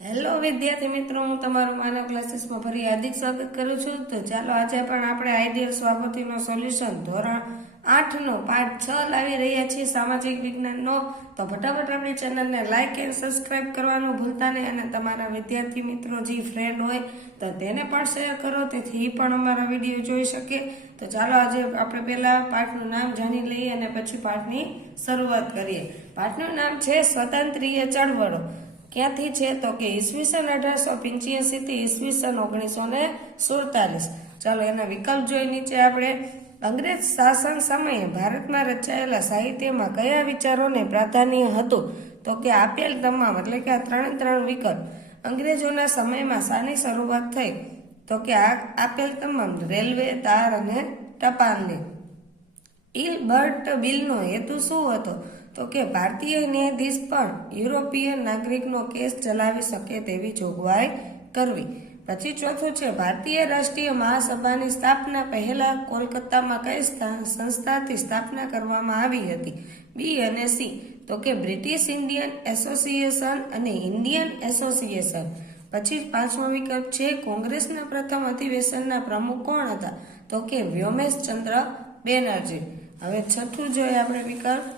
Hello વિદ્યાર્થી મિત્રો, હું તમારું માનવ ક્લાસીસમાં ફરી હાર્દિક સ્વાગત કરું છું. તો ચાલો, આજે પણ આપણે આઈડિયલ સ્વાગતીનો સોલ્યુશન ધોરણ આઠનો પાઠ છ લાવી રહ્યા છીએ સામાજિક વિજ્ઞાનનો. તો ફટાફટ આપણી ચેનલને લાઇક એન્ડ સબસ્ક્રાઇબ કરવાનું ભૂલતા નહીં અને તમારા વિદ્યાર્થી મિત્રો જે ફ્રેન્ડ હોય, તો તેને પણ શેર કરો. તેથી એ પણ અમારા વીડિયો જોઈ શકે. તો ચાલો, આજે આપણે પહેલાં પાઠનું નામ જાણી લઈએ અને પછી પાઠની શરૂઆત કરીએ. પાઠનું નામ છે સ્વતંત્રીય ચળવળો. ક્યાંથી છે તો કે ઈસવીસન અઢારસો પંચ્યાસી થી ઈસવીસન ઓગણીસો ને સુડતાલીસ. ચાલો એના વિકલ્પ જોઈ નીચે આપણે. અંગ્રેજ શાસન સમયે ભારતમાં રચાયેલા સાહિત્યમાં કયા વિચારોને પ્રાધાન્ય હતું? તો કે આપેલ તમામ, એટલે કે આ ત્રણે ત્રણ વિકલ્પ. અંગ્રેજોના સમયમાં શાની શરૂઆત થઈ. તો કે આ આપેલ તમામ, રેલવે, તાર અને ટપાલની. ઇલબર્ટ બિલનો હેતુ શું હતો? તો કે ભારતીય ન્યાયાધીશ પણ યુરોપિયન નાગરિકનો કેસ ચલાવી શકે તેવી જોગવાઈ કરવી. પછી ચોથું છે, ભારતીય રાષ્ટ્રીય મહાસભાની સ્થાપના પહેલા કોલકાતામાં કઈ સ્થા- સંસ્થાથી સ્થાપના કરવામાં આવી હતી? બી અને સી. તો કે બ્રિટિશ ઇન્ડિયન એસોસિએશન અને ઇન્ડિયન એસોસિએશન. પછી પાંચમો વિકલ્પ છે, કોંગ્રેસના પ્રથમ અધિવેશનના પ્રમુખ કોણ હતા? તો કે વ્યોમેશ ચંદ્ર બેનર્જી. હવે છઠ્ઠું જોઈએ આપણે વિકલ્પ.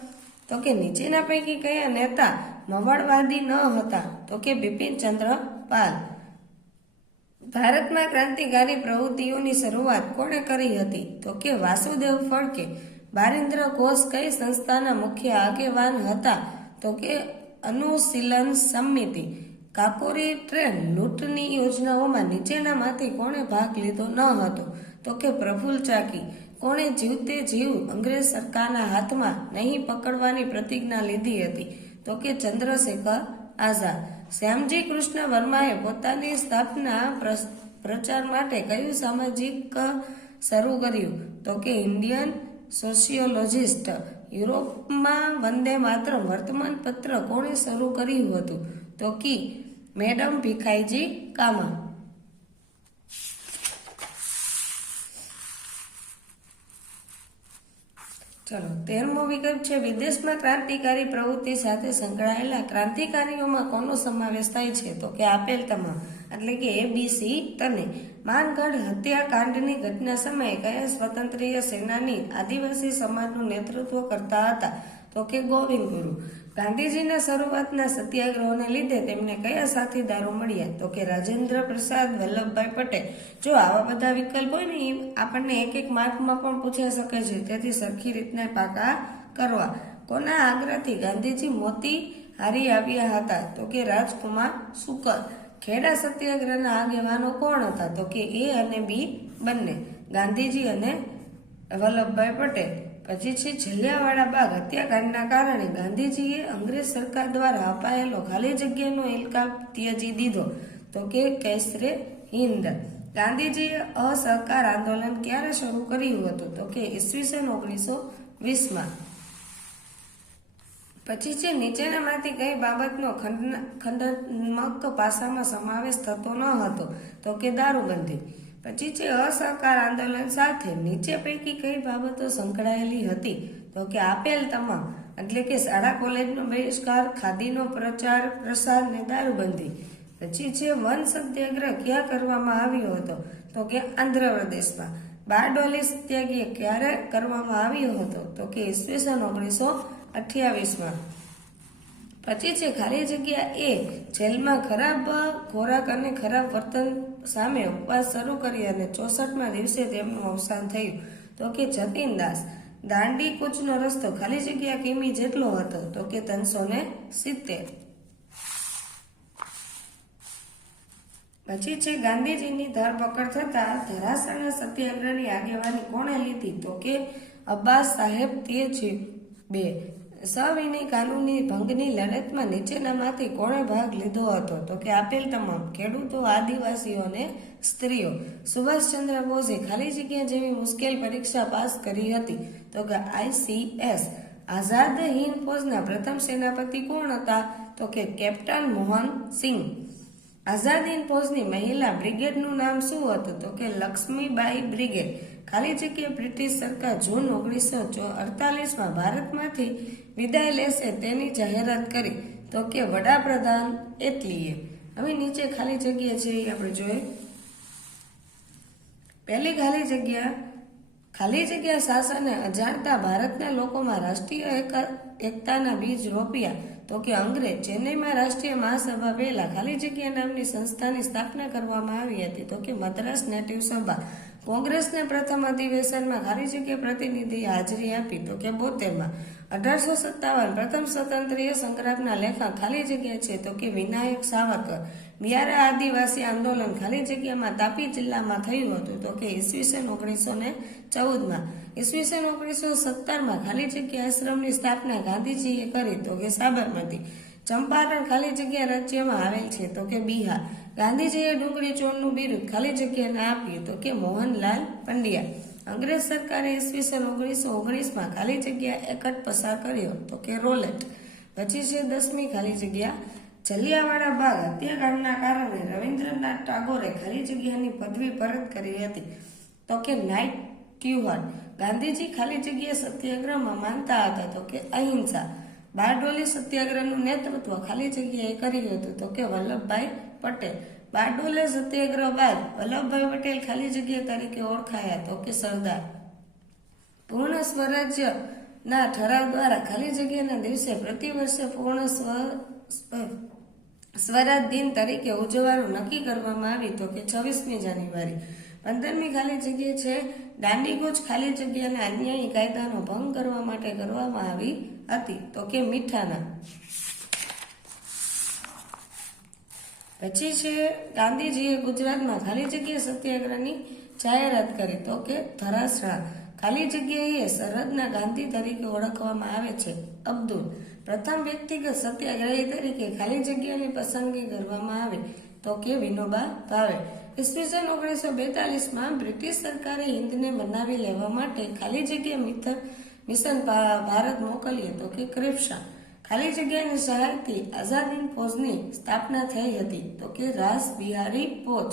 તો કે નીચેના પૈકી કયા નેતા મવાળવાદી ન હતા? તો કે બિપિનચંદ્ર પાલ. ભારતમાં ક્રાંતિકારી પ્રવૃત્તિઓની શરૂઆત કોણે કરી હતી? તો કે વાસુદેવ ફડકે. બારેન્દ્ર ઘોષ કઈ સંસ્થાના મુખ્ય આગેવાન હતા? તો કે અનુશીલન સમિતિ. કાકોરી ટ્રેન લૂંટની યોજનાઓમાં નીચેનામાંથી કોણે ભાગ લીધો ન હતો? તો કે પ્રફુલ્લ ચાકી. કોણે જીવતે જીવ અંગ્રેજ સરકારના હાથમાં નહીં પકડવાની પ્રતિજ્ઞા લીધી હતી. તો કે ચંદ્રશેખર આઝાદ. શ્યામજી કૃષ્ણ વર્માએ પોતાની સ્થાપના પ્ર- પ્રચાર માટે કયું સામાજિક શરૂ કર્યું? તો કે ઇન્ડિયન સોશિયોલોજિસ્ટ યુરોપમાં વંદે માત્ર વર્તમાન પત્ર કોણે શરૂ કર્યું હતું? તો કે મેડમ ભીખાઈજી કામા. ચલો તેરમો વિકલ્પ છે, વિદેશમાં ક્રાંતિકારી પ્રવૃત્તિ સાથે સંકળાયેલા ક્રાંતિકારીઓમાં કોનો સમાવેશ થાય છે? તો કે આપેલ તમામ, એટલે કે એ બી સી તને. માનગઢ હત્યાકાંડની ઘટના સમયે કયા સ્વતંત્રીય સેનાની આદિવાસી સમાજનું નેતૃત્વ કરતા હતા? તો કે ગોવિંદ ગુરુ. ગાંધીજીના શરૂઆતના સત્યાગ્રહોને લીધે તેમને કયા સાથીદારો મળ્યા? તો કે રાજેન્દ્ર પ્રસાદ, વલ્લભભાઈ પટેલ. જો આવા બધા વિકલ્પ હોય ને, એ આપણને એક એક માર્કમાં પણ પૂછાઈ શકે છે. તેથી સરખી રીતના પાકા કરવા. કોના આગ્રહથી ગાંધીજી મોતી હારી આવ્યા હતા? તો કે રાજકુમાર શુકલ. ખેડા સત્યાગ્રહના આગેવાનો કોણ હતા? તો કે એ અને બી બંને. ગાંધીજી અને વલ્લભભાઈ પટેલ. પછી છે જલિયાવાળા બાગ હત્યાકાંડના કારણે ગાંધીજીએ અંગ્રેજ સરકાર દ્વારા અપાયેલો ખાલી જગ્યાનો ઇલકાબ ત્યજી દીધો. તો કે કેસરે હિન્દ. ગાંધીજીએ અસહકાર આંદોલન ક્યારે શરૂ કર્યું હતું? તો કે ઈસવીસન ઓગણીસો વીસમાં. પછી છે, નીચેનામાંથી કઈ બાબતનો ખંડાત્મક પાસામાં સમાવેશ થતો ન હતો? તો કે દારૂબંધી. પછી છે અસહકાર આંદોલન સાથે નીચે પૈકી કઈ બાબતો સંકળાયેલી હતી? તો કે આપેલ તમામ, એટલે કે શાળા, કોલેજનો બહિષ્કાર, ખાદીનો પ્રચાર, પ્રસાર ને દારૂબંધી. પછી છે વન સત્યાગ્રહ ક્યાં કરવામાં આવ્યો હતો? તો કે આંધ્રપ્રદેશમાં. બારડોલી સત્યાગ્રહ ક્યારે કરવામાં આવ્યો હતો? તો કે ઈસવીસન ઓગણીસો અઠ્યાવીસમાં. પછી છે ખાલી જગ્યા એ જેલમાં ખરાબ ખોરાક અને ખરાબ વર્તન સામે ઉપવાસ શરૂ કરી અને ચોસઠમાં દિવસે તેમનું અવસાન થયું. તો કે જતીનદાસ, દાંડી કૂચનો રસ્તો ખાલી જગ્યા કિમી જેટલો હતો? તો કે ત્રણસો ને સિત્તેર. પછી છે ગાંધીજીની ધરપકડ થતા ધરાસરના સત્યાગ્રહની આગેવાની કોણે લીધી? તો કે અબ્બાસ સાહેબ તે છે બે. સવિનય કાનૂની ભંગની લડતમાં નીચેનામાંથી કોણે ભાગ લીધો હતો? તો કે આપેલ તમામ ખેડૂતો આદિવાસીઓ અને સ્ત્રીઓ. સુભાષચંદ્ર બોઝે ખાલી જગ્યા જેવી મુશ્કેલ પરીક્ષા પાસ કરી હતી. તો કે આઈસીએસ આઝાદ હિંદ ફોજના પ્રથમ સેનાપતિ કોણ હતા? તો કે કેપ્ટન મોહન સિંહ આઝાદ હિંદ ફોજની મહિલા બ્રિગેડનું નામ શું હતું? તો કે લક્ષ્મીબાઈ બ્રિગેડ. ખાલી જગ્યા બ્રિટિશ સરકાર જૂન ઓગણીસો અડતાલીસમાં ભારતમાંથી વિદાય લેશે તેની જાહેરાત કરી. તો કે વડાપ્રધાન એટલીએ. હવે નીચે ખાલી જગ્યા છે એ આપણે જોઈએ પહેલી ખાલી જગ્યા ખાલી જગ્યા શાસને અજાણતા ભારતના લોકોમાં રાષ્ટ્રીય એકા- એકતાના બીજ રોપ્યા. તો કે અંગ્રેજ ચેન્નઈમાં રાષ્ટ્રીય મહાસભા પહેલા ખાલી જગ્યા નામની સંસ્થાની સ્થાપના કરવામાં આવી હતી. તો કે મદ્રાસ નેટિવ સભા. કોંગ્રેસના પ્રથમ અધિવેશનમાં ખાલી જગ્યા પ્રતિનિધિ હાજરી આપી તો કે બોતેરમાં. અઢારસો સત્તાવન પ્રથમ સ્વતંત્રીય સંગ્રામના લેખક ખાલી જગ્યા છે તો કે વિનાયક સાવરકર. બિયારા આદિવાસી આંદોલન ખાલી જગ્યામાં તાપી જિલ્લામાં થયું હતું તો કે ઈસવીસન ઓગણીસો ને ચૌદમાં. ઈસવીસન ઓગણીસો સત્તરમાં ખાલી જગ્યા આશ્રમની સ્થાપના ગાંધીજીએ કરી તો કે સાબરમતી. ચંપારણ ખાલી જગ્યા રાજ્યમાં આવેલ છે. તો કે બિહાર. ગાંધીજીએ ડુંગળી ચોરનું બિરુદ ખાલી જગ્યાને આપ્યું. તો કે મોહનલાલ પંડ્યા. અંગ્રેજ સરકારે ઈસવીસન ઓગણીસો ઓગણીસમાં ખાલી જગ્યા એકટ પસાર કર્યો. તો કે રોલેટ. પછી છે દસમી ખાલી જગ્યા. જલિયાવાળા બાગ હત્યાકાંડના કારણે રવિન્દ્રનાથ ટાગોરે ખાલી જગ્યાની પદવી પરત કરી હતી. તો કે નાઇટ ટ્યુહર. ગાંધીજી ખાલી જગ્યા સત્યાગ્રહમાં માનતા હતા. તો કે અહિંસા. બારડોલી સત્યાગ્રહનું નેતૃત્વ ખાલી જગ્યાએ કર્યું હતું. તો કે વલ્લભભાઈ પટેલ. બારડોલી સત્યાગ્રહ બાદ વલ્લભભાઈ પટેલ ખાલી જગ્યા તરીકે ઓળખાયા. તો કે સરદાર. પૂર્ણ સ્વરાજ્ય ના ઠરાવ દ્વારા ખાલી જગ્યાના દિવસે પ્રતિ વર્ષે પૂર્ણ સ્વ, સ્વ- સ્વરાજ દિન તરીકે ઉજવવાનું નક્કી કરવામાં આવી. તો કે છવ્વીસમી જાન્યુઆરી. પંદરમી ખાલી જગ્યા છે દાંડીગોજ ખાલી જગ્યાના અન્યાયી કાયદાનો ભંગ કરવા માટે કરવામાં આવી હતી. તો કે મીઠાના. પછી છે, ગાંધીજીએ ગુજરાતમાં ખાલી જગ્યા સત્યાગ્રહની જાહેરાત કરી. તો કે ધરાસણા ખાલી જગ્યાએ સરહદના ગાંધી તરીકે ઓળખવામાં આવે છે, અબ્દુલ. પ્રથમ વ્યક્તિગત સત્યાગ્રહી તરીકે ખાલી જગ્યાની પસંદગી કરવામાં આવી. તો કે વિનોબા ભાવે. ઈસવીસન ઓગણીસો બેતાલીસમાં બ્રિટિશ સરકારે હિન્દને બનાવી લેવા માટે ખાલી જગ્યા મિથન મિશન ભારત મોકલીએ તો કે ક્રિપ્સા ખાલી જગ્યાની સહાયથી આઝાદ હિંદ ફોજની સ્થાપના થઈ હતી. તો કે રાસ બિહારી પોચ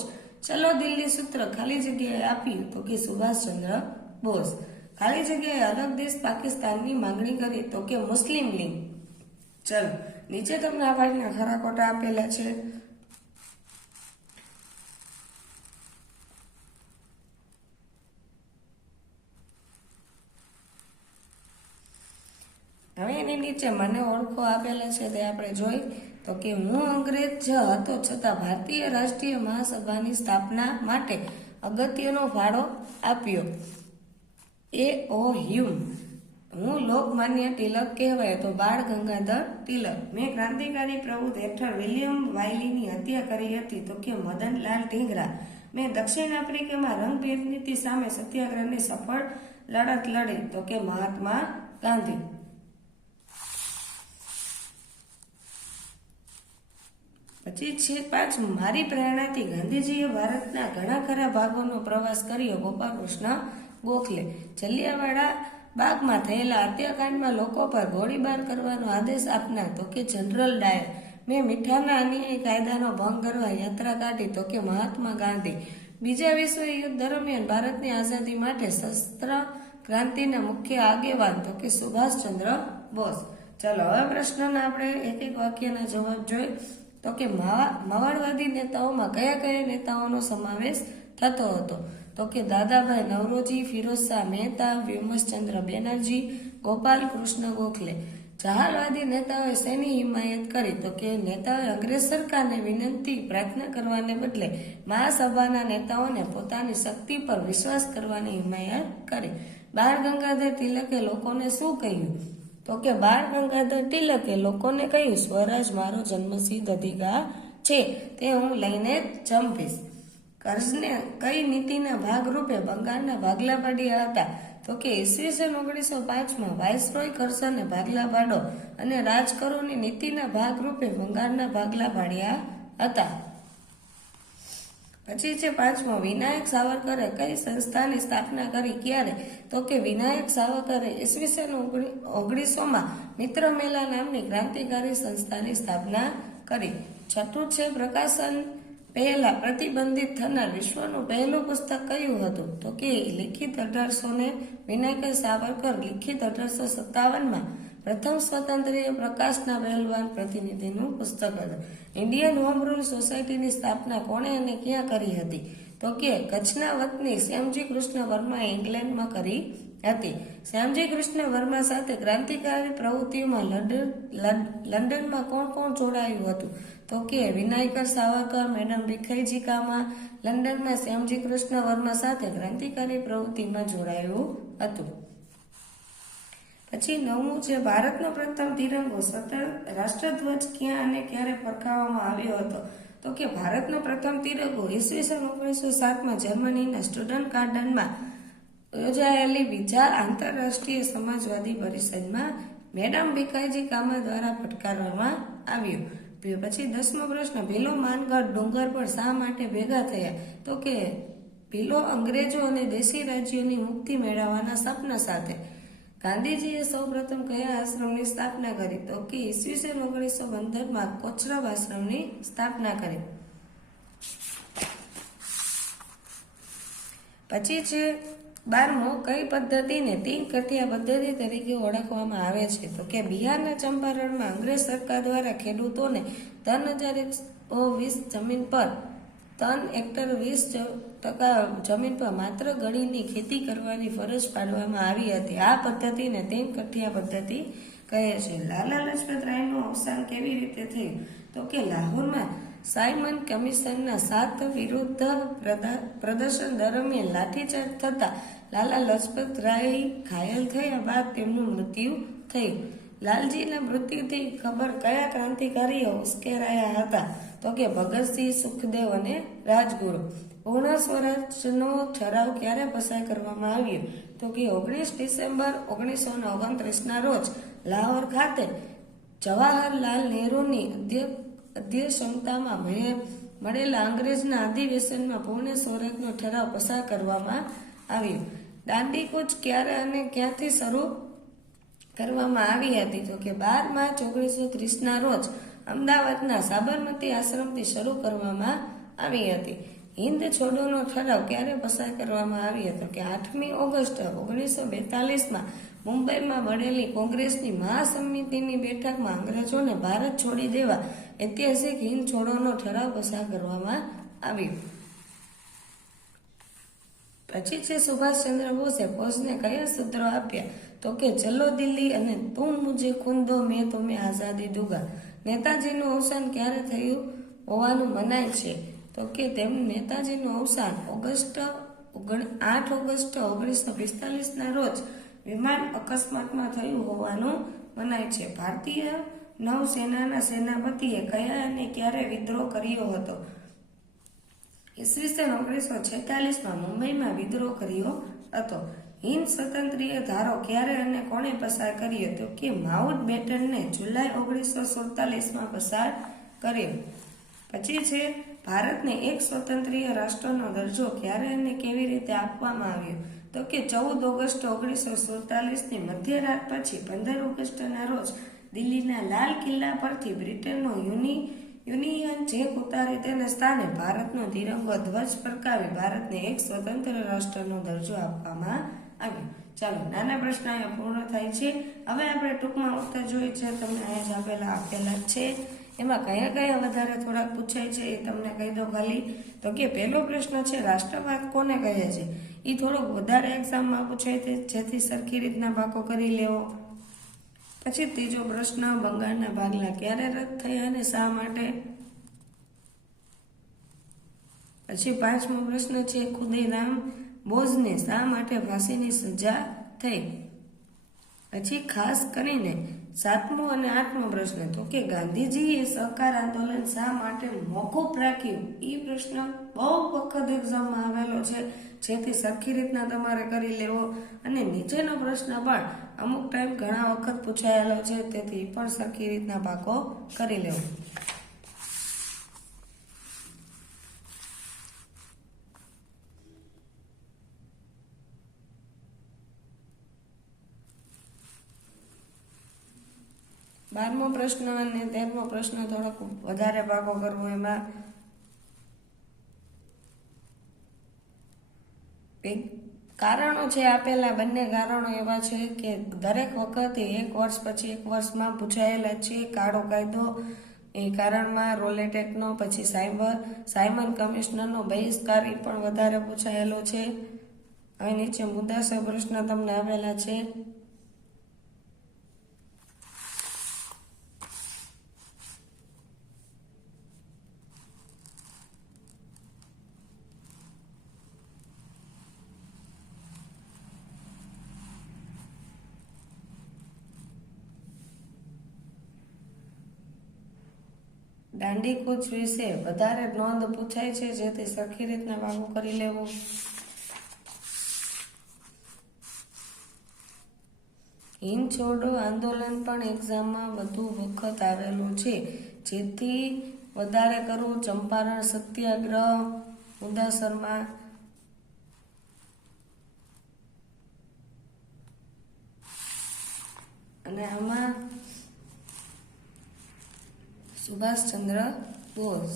ચલો દિલ્હી સૂત્ર ખાલી જગ્યાએ આપ્યું. તો કે સુભાષચંદ્ર બોઝ. ખાલી જગ્યાએ અલગ દેશ પાકિસ્તાનની માંગણી કરી. તો કે મુસ્લિમ લીગ. ચલો, નીચે તમને આ પાઠના ખરા ખોટા આપેલા છે. હવે એની નીચે મને ઓળખો આપેલો છે તે આપણે જોઈ. તો કે હું અંગ્રેજ જ હતો, છતાં ભારતીય રાષ્ટ્રીય મહાસભાની સ્થાપના માટે અગત્યનો ફાળો આપ્યો. A O Hume. હું લોકમાન્ય તિલક કહેવાય તો બાળ ગંગાધર તિલક. મેં ક્રાંતિકારી પ્રભુત્વ હેઠળ વિલિયમ વાયલીની હત્યા કરી હતી. તો કે મદનલાલ ઢીંગરા. મેં દક્ષિણ આફ્રિકામાં રંગભેદ નીતિ સામે સત્યાગ્રહની સફળ લડત લડી. તો કે મહાત્મા ગાંધી. પછી છે પાંચમું મારી પ્રેરણાથી ગાંધીજીએ ભારતના ઘણા ખરા ભાગોનો પ્રવાસ કર્યો, ગોપાલકૃષ્ણ ગોખલે. જલિયાવાડા બાગમાં થયેલા હત્યાકાંડમાં લોકો પર ગોળીબાર કરવાનો આદેશ આપનાર તો કે જનરલ ડાયર. મેં મીઠાના અન્યાય કાયદાનો ભંગ કરવા યાત્રા કાઢી તો કે મહાત્મા ગાંધી. બીજા વિશ્વ યુદ્ધ દરમિયાન ભારતની આઝાદી માટે શસ્ત્ર ક્રાંતિના મુખ્ય આગેવાન તો કે સુભાષચંદ્ર બોઝ. ચલો, હવે પ્રશ્નના આપણે એક એક વાક્યના જવાબ જોઈએ. તો કે માવા- માવાડવાદી નેતાઓમાં કયા કયા નેતાઓનો સમાવેશ થતો હતો? તો કે દાદાભાઈ નવરોજી, ફિરોઝ શાહ મહેતા વિમસચંદ્ર બેનર્જી, ગોપાલ કૃષ્ણ ગોખલે. જહાલવાદી નેતાઓએ શેની હિમાયત કરી? તો કે નેતાઓએ અંગ્રેજ સરકારને વિનંતી પ્રાર્થના કરવાને બદલે મહાસભાના નેતાઓને પોતાની શક્તિ પર વિશ્વાસ કરવાની હિમાયત કરી. બાળ ગંગાધર તિલકે લોકોને શું કહ્યું? તો કે બાળ ગંગાધર તિલકે લોકોને કહ્યું, સ્વરાજ મારો જન્મસિદ્ધ અધિકાર છે, તે હું લઈને જ જંપીશ. કર્જને કઈ નીતિના ભાગરૂપે બંગાળના ભાગલા પાડ્યા હતા તો કે ઈસવીસન ઓગણીસો પાંચમાં વાઇસરોય કરસને ભાગલા પાડો અને રાજકરોની નીતિના ભાગરૂપે બંગાળના ભાગલા પાડ્યા હતા. પછી છે પાંચમો, વિનાયક સાવરકરે કઈ સંસ્થાની સ્થાપના કરી ક્યારે? તો કે વિનાયક સાવરકરે ઈસવીસન ઓગણીસોમાં મિત્ર મેલા નામની ક્રાંતિકારી સંસ્થાની સ્થાપના કરી. છઠ્ઠું છે પ્રકાશન. પહેલા પ્રતિબંધિત થનાર વિશ્વનું પહેલું પુસ્તક કયું હતું? તો કે લિખિત અઢારસો ને, વિનાયક સાવરકર લિખિત અઢારસો સત્તાવનમાં પ્રથમ સ્વતંત્રીય પ્રકાશના પહેલવાન પ્રતિનિધિનું પુસ્તક હતું. ઇન્ડિયન હોમ રૂલ સોસાયટીની સ્થાપના કોણે અને ક્યાં કરી હતી? તો કે કચ્છના વતની શ્યામજી કૃષ્ણ વર્માએ ઇંગ્લેન્ડમાં કરી હતી. શ્યામજી કૃષ્ણ વર્મા સાથે ક્રાંતિકારી પ્રવૃત્તિઓમાં લંડનમાં કોણ કોણ જોડાયું હતું? તો કે વિનાયકર સાવરકર, મેડમ ભીખાઈજી કામા લંડનમાં શ્યામજી કૃષ્ણ વર્મા સાથે ક્રાંતિકારી પ્રવૃત્તિમાં જોડાયું હતું. પછી નવમું છે ભારતનો પ્રથમ તિરંગો સતત રાષ્ટ્રધ્વજ ક્યાં અને ક્યારે ફરકાવવામાં આવ્યો હતો? તો કે ભારતનો પ્રથમ તિરંગો ઈસવીસન ઓગણીસો સાતમાં જર્મનીના સ્ટુડન્ટ ગાર્ડનમાં યોજાયેલી બીજા આંતરરાષ્ટ્રીય સમાજવાદી પરિષદમાં મેડમ ભીખાઈજી કામા દ્વારા ફટકારવામાં આવ્યો. પછી દસમો પ્રશ્ન, ભીલો માનગઢ ડુંગર પર શા માટે ભેગા થયા? તો કે ભીલો અંગ્રેજો અને દેશી રાજ્યોની મુક્તિ મેળવવાના સપના સાથે. ગાંધીજીએ સૌપ્રથમ કયા આશ્રમની સ્થાપના કરી? તો કે ઈસવીસન ઓગણીસો પંદરમાં કોચરબ આશ્રમની સ્થાપના કરી. પછી છે બારમો, કઈ પદ્ધતિને તિંગ કઠિયા પદ્ધતિ તરીકે ઓળખવામાં આવે છે? તો કે બિહારના ચંપારણમાં અંગ્રેજ સરકાર દ્વારા ખેડૂતોને ત્રણ હજાર એકસો વીસ જમીન પર ત્રણ હેક્ટર વીસ ટકા જમીન પર માત્ર ગળીની ખેતી કરવાની ફરજ પાડવામાં આવી હતી. આ પદ્ધતિને તેમ કઠિયા પદ્ધતિ કહે છે. લાલા લજપત રાયનું અવસાન કેવી રીતે થયું? તો કે લાહોરમાં સાયમન કમિશનના સાત વિરુદ્ધ પ્રદા- પ્રદર્શન દરમિયાન લાઠીચાર્જ થતા લાલા લજપત રાય ઘાયલ થયા બાદ તેમનું મૃત્યુ થયું. લાલજીના મૃત્યુથી ખબર કયા ક્રાંતિકારીઓ ઉશ્કેરાયા હતા? તો કે ભગતસિંહ, સુખદેવ અને રાજગુરુ. પૂર્ણ સ્વરાજનો ઠરાવ ક્યારે પસાર કરવામાં આવ્યો? તો કે ઓગણીસ ડિસેમ્બર ઓગણીસો ને ઓગણત્રીસના રોજ લાહોર ખાતે જવાહરલાલ નહેરુની અધ્ય- અધ્યક્ષતામાં મળે- મળેલા અંગ્રેજના અધિવેશનમાં પૂર્ણ સ્વરાજનો ઠરાવ પસાર કરવામાં આવ્યો. દાંડી કૂચ ક્યારે અને ક્યાંથી શરૂ કરવામાં આવી હતી. તો કે બાર માર્ચ ઓગણીસો ત્રીસના રોજ અમદાવાદના સાબરમતી આશ્રમથી શરૂ કરવામાં આવી હતી. હિન્દ છોડોનો ઠરાવ ક્યારે પસાર કરવામાં આવ્યો હતો કે આઠમી ઓગસ્ટ ઓગણીસો બેતાલીસમાં મુંબઈમાં મળેલી કોંગ્રેસની મહાસમિતિની બેઠકમાં અંગ્રેજોને ભારત છોડી દેવા ઐતિહાસિક હિન્દ છોડોનો ઠરાવ પસાર કરવામાં આવ્યો. પછી છે સુભાષચંદ્ર બોઝે બોઝને કયા સૂત્રો આપ્યા? તો કે, ચલો દિલ્હી અને તું મુજે ખૂન દો મેં તમે આઝાદી દુગા. નેતાજીનું અવસાન ક્યારે થયું? હોવાનું મનાય છે. તો કે, તેમ નેતાજીનું અવસાન ઓગસ્ટ ઓગણ આઠ ઓગસ્ટ ઓગણીસો પિસ્તાલીસના રોજ વિમાન અકસ્માતમાં થયું હોવાનું મનાય છે. ભારતીય નૌસેનાના સેનાપતિએ કયા અને ક્યારે વિદ્રોહ કર્યો હતો? ઈસવીસન ઓગણીસો છેતાલીસમાં મુંબઈમાં વિદ્રોહ કર્યો હતો. હિન્દ સ્વતંત્રીય ધારો ક્યારે અને કોણે પસાર કર્યો તો કે માઉન્ટ બેટનને જુલાઈ ઓગણીસો સુડતાલીસમાં પસાર કર્યો. પછી છે, ભારતને એક સ્વતંત્રીય રાષ્ટ્રનો દરજ્જો ક્યારે અને કેવી રીતે આપવામાં આવ્યો? તો કે ચૌદ ઓગસ્ટ ઓગણીસો સુડતાલીસની મધ્યરાત પછી પંદર ઓગસ્ટના રોજ દિલ્હીના લાલ કિલ્લા પરથી બ્રિટનનો યુનિ, યુનિયન જેક ઉતારી તેના સ્થાને ભારતનો તિરંગો ધ્વજ ફરકાવી ભારતને એક સ્વતંત્ર રાષ્ટ્રનો દરજ્જો આપવામાં આવ્યો ચાલો, નાના પ્રશ્ન અહીંયા પૂર્ણ થાય છે. હવે આપણે ટૂંકમાં ઉત્તર જોઈએ છે. તમને અહીંયા જ આપેલા આપેલા છે. એમાં કયા કયા વધારે થોડાક પૂછાય છે એ તમને કહી દો ખાલી. તો કે પહેલો પ્રશ્ન છે, રાષ્ટ્રવાદ કોને કહે છે? એ થોડોક વધારે એક્ઝામમાં પૂછાય છે. જેથી સરખી રીતના પાકો કરી લેવો. પછી ત્રીજો પ્રશ્ન, બંગાળના ભાગલા ક્યારે રદ થયા અને શા માટે? પછી પાંચમો પ્રશ્ન છે ખુદીરામ બોઝને શા માટે ફાંસીની સજા થઈ? પછી ખાસ કરીને સાતમો અને આઠમો પ્રશ્ન, તો કે ગાંધીજીએ સહકાર આંદોલન શા માટે મોકૂફ રાખ્યું? એ પ્રશ્ન બહુ વખત એક્ઝામમાં આવેલો છે. જેથી સરખી રીતના તમારે કરી લેવો. અને નીચેનો પ્રશ્ન પણ અમુક ટાઈમ ઘણા વખત પૂછાયેલો છે. તેથી પણ સરખી રીતના પાકો કરી લેવો. બારમો પ્રશ્ન અને તેરમો પ્રશ્ન થોડોક વધારે પાકો કરવો એમાં. કારણો છે આપેલા બંને કારણો એવા છે કે દરેક વખતે એક વર્ષ પછી એક વર્ષમાં પૂછાયેલા છે કાળો કાયદો. એ કારણમાં રોલેટેકનો, પછી સાયબર, સાયમન કમિશનરનો બહિષ્કાર પણ વધારે પૂછાયેલો છે. હવે નીચે મુદ્દાસર પ્રશ્ન તમને આવેલા છે. દાંડી કૂચ વિશે વધારે નોંધ પૂછાય છે, જેથી સરખી રીતના વાગુ કરી લેવું. હિંદ છોડો આંદોલન પણ એક્ઝામમાં વધુ વખત આવેલું છે. જેથી વધારે કરવું ચંપારણ સત્યાગ્રહ ઉદાસરમાં અને આમાં સુભાષચંદ્ર બોઝ.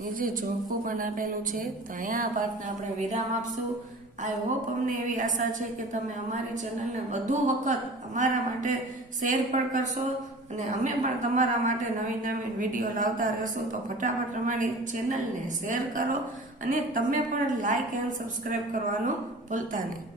નીચે ચોખ્ખું પણ આપેલું છે, તો અહીંયા આ પાઠને આપણે વિરામ આપશું. આઈ હોપ અમને એવી આશા છે કે તમે અમારી ચેનલને વધુ વખત અમારા માટે શેર પણ કરશો અને અમે પણ તમારા માટે નવી નવી વીડિયો લાવતા રહેશું. તો ફટાફટ અમારી ચેનલને શેર કરો અને તમે પણ લાઇક એન્ડ સબસ્ક્રાઈબ કરવાનું ભૂલતા નહીં.